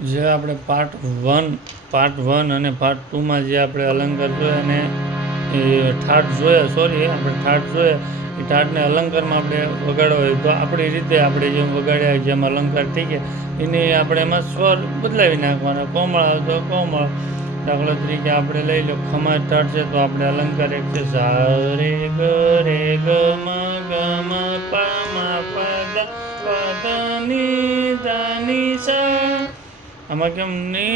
જે આપણે part one part one અને પાર્ટ ટુમાં જે આપણે અલંકાર જોયા અને એ ઠાઠ જોયા સોરી આપણે ઠાઠ જોયા, એ ઠાઠને અલંકારમાં આપણે વગાડવા હોય તો આપણી રીતે આપણે જેમ વગાડ્યા જેમ અલંકાર થઈ ગયા, એને આપણે એમાં સ્વર બદલાવી નાખવાના, કોમળ આવે તો કોમળ, દાખલા તરીકે આપણે લઈ લો ખમા ઠાઠ છે તો આપણે અલંકાર એક છે સા રે, ગ રે, ગ, મ ગ, મ, પ મ, પ, દ પ, દ, ની દ, ની, સા આમાં કેમ ને?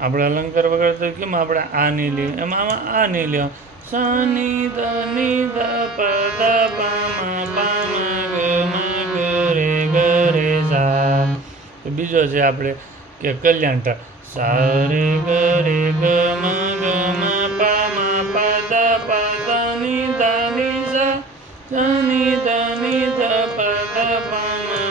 આપણે અલંકાર વગાડતો કેમ આપણે આ નહીં લઈએ એમાં આમાં આ નહીં લે. સા ની દ ની દ પ દ ગ રે, ગ સા. બીજો છે આપણે કે કલ્યાણ ટા. સા, રે, ગ રે, ગ, મ ગ, મ, પ મ, પ દ પ દ ની દ ની સા. ની દ ની દ પ દ પ, મ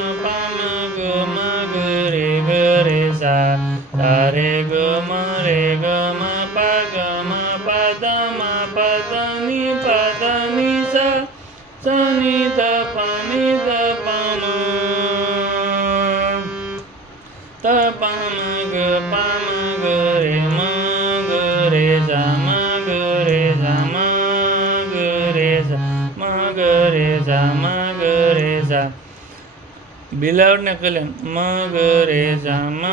sa re ga ma re ga ma pa ga ma pa da ma pa da ni pa da ni sa sa ni da pa ni da pa ma ta pa ma ga pa ma ga re ma ga re sa ma ga re sa ma ga re sa ma ga re sa ma બિલાવડ ને કલ્યાણ મ ગ રે જા મ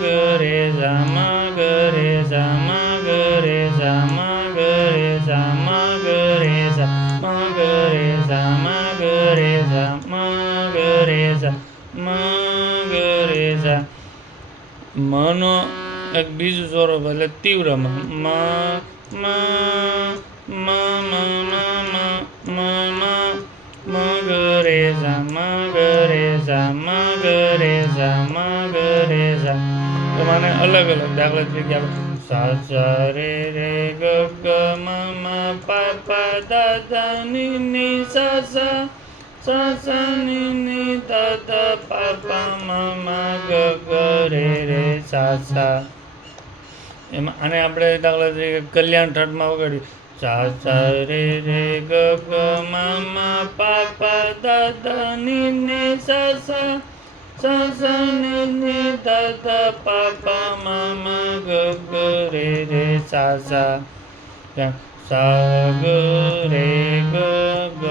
ગ રે જા મ ગ રે જા મ ગ રે જા મ ગ રે જા મ ગ રે જા મ ગ રે જા મ ગ રે જા મ ગ રે જા મ ગ રે જા મનો એક બીજું સ્વરૂપ એટલે તીવ્રમાં મ મ મ મ મ મ મ મ મ ગ રે ઝા મ ગ ઝા મ ગ રે ઝા તો મને અલગ અલગ દાખલા તરીકે આપણે સા સા રે રે ગ ગ મ મ પ પ દ દ ની ની સા સા સા સા ની ની ત ત પ પ મ મ ગ ગ રે રે સા સા એમાં આને આપણે દાખલા તરીકે કલ્યાણ ઠાઠમાં વગાડ્યું. સાસા રે રે ગ મા પાપા દાદા ની ને સાસા સાસા ને દાદા પાપા મામા ગ રે રે સાસા સાગ રે ગ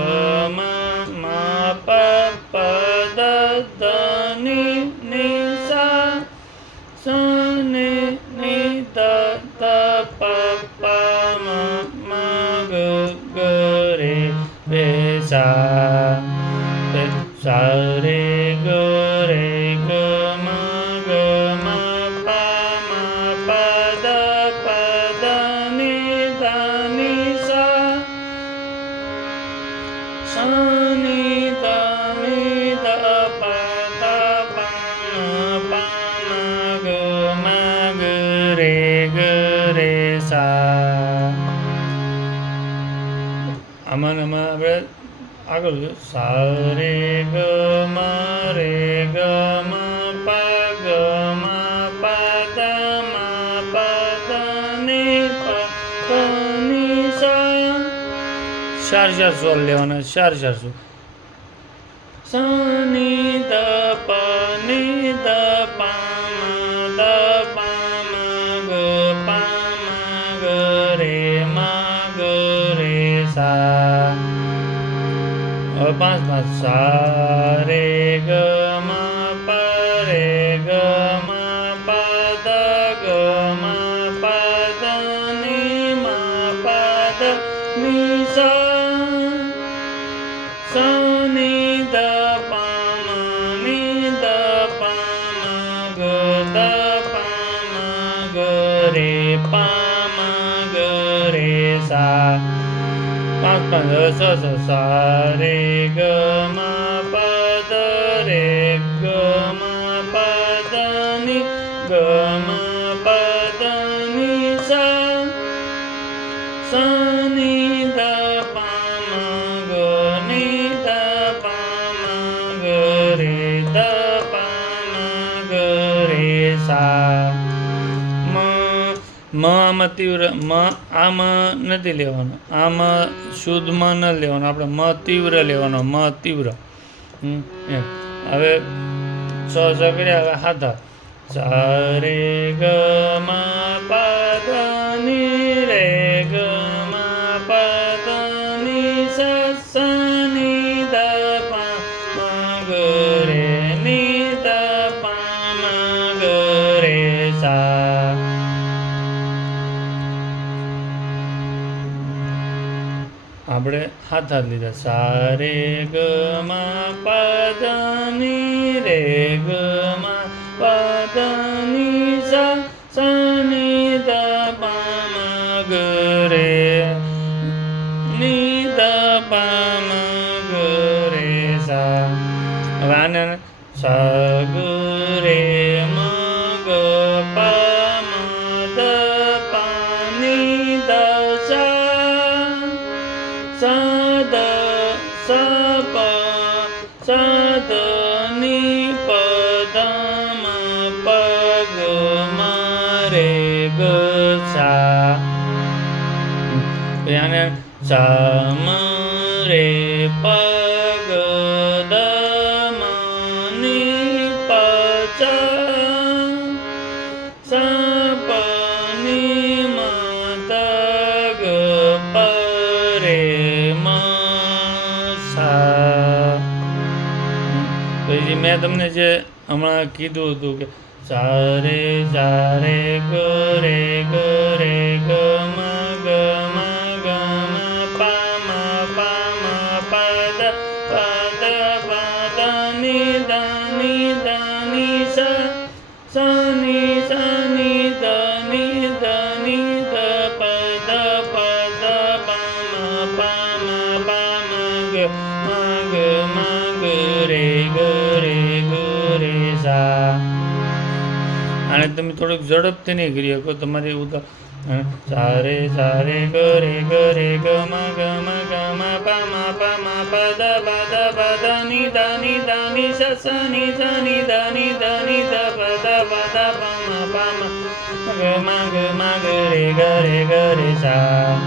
મા પાપા દાદા Sunny. આગળ સારે સા રે ગ મ રે ગ મ પ ગ મ પ દ મ પ દ ની પ દ ની સા ચાર ચાર સ્વર લેવાના ચાર ચાર સ્વર સા ની દ પ ની દ પ पा रे ग स सा रे ग म प द रे મ આમાં તીવ્ર, મ આમાં નથી લેવાનું. આમાં શુદ્ધમાં ન લેવાનું. આપણે મ તીવ્ર લેવાનો, મ તીવ્ર. હવે સ સ હવે હાથા સારે ગ, મા પદની, રે, ગ, મા પદની આપણે હાથ હાથ લીધા. સા રે ગ માં પદની રે ગ માં પદની સા સા ની દ પા મા ગ રે. ની દ પા મા ગ રે સા હવે આને સા ગ સા સપ સા પ પગ મારે ની પ દ મ પ ગ મ રે ગ સા પછી આને સા મ રે પ મેં તમને જે હમણાં કીધું હતું કે સારે સારે ગ રે આને તમે થોડુંક ઝડપથી નહીં કરી શકો, તમારે એવું તો સારે સારે ગ રે ગ રે ગ મ ગ મ ગ મ પા મ પા મ પ દ પ દ પ દ ની દ ની દ ની સ સ ની સ. ની દ ની દ ની દ પ દ પ દ પ મ પા મ ગ મ ગ મ ગ રે ગ રે ગ રે સા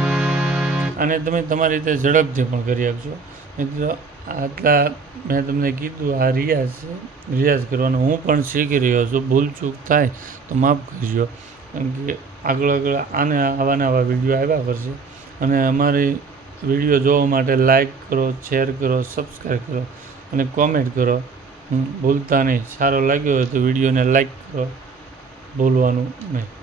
અને તમે તમારી રીતે ઝડપથી પણ કરી શકશો મિત્રો આટલા મેં તમને કીધું, આ રિયાઝ છે. રિયાઝ કરવાનો હું પણ શીખી રહ્યો છું. ભૂલ ચૂક થાય તો માફ કરજો. કારણ કે આગળ આગળ આને આવા આવા વીડિયો આવ્યા કરશે. અને અમારી વીડિયો જોવા માટે લાઈક કરો શેર કરો સબસ્ક્રાઈબ કરો અને કોમેન્ટ કરો. ભૂલતા નહીં. સારો લાગ્યો હોય તો વિડીયોને લાઈક કરો. ભૂલવાનું નહીં.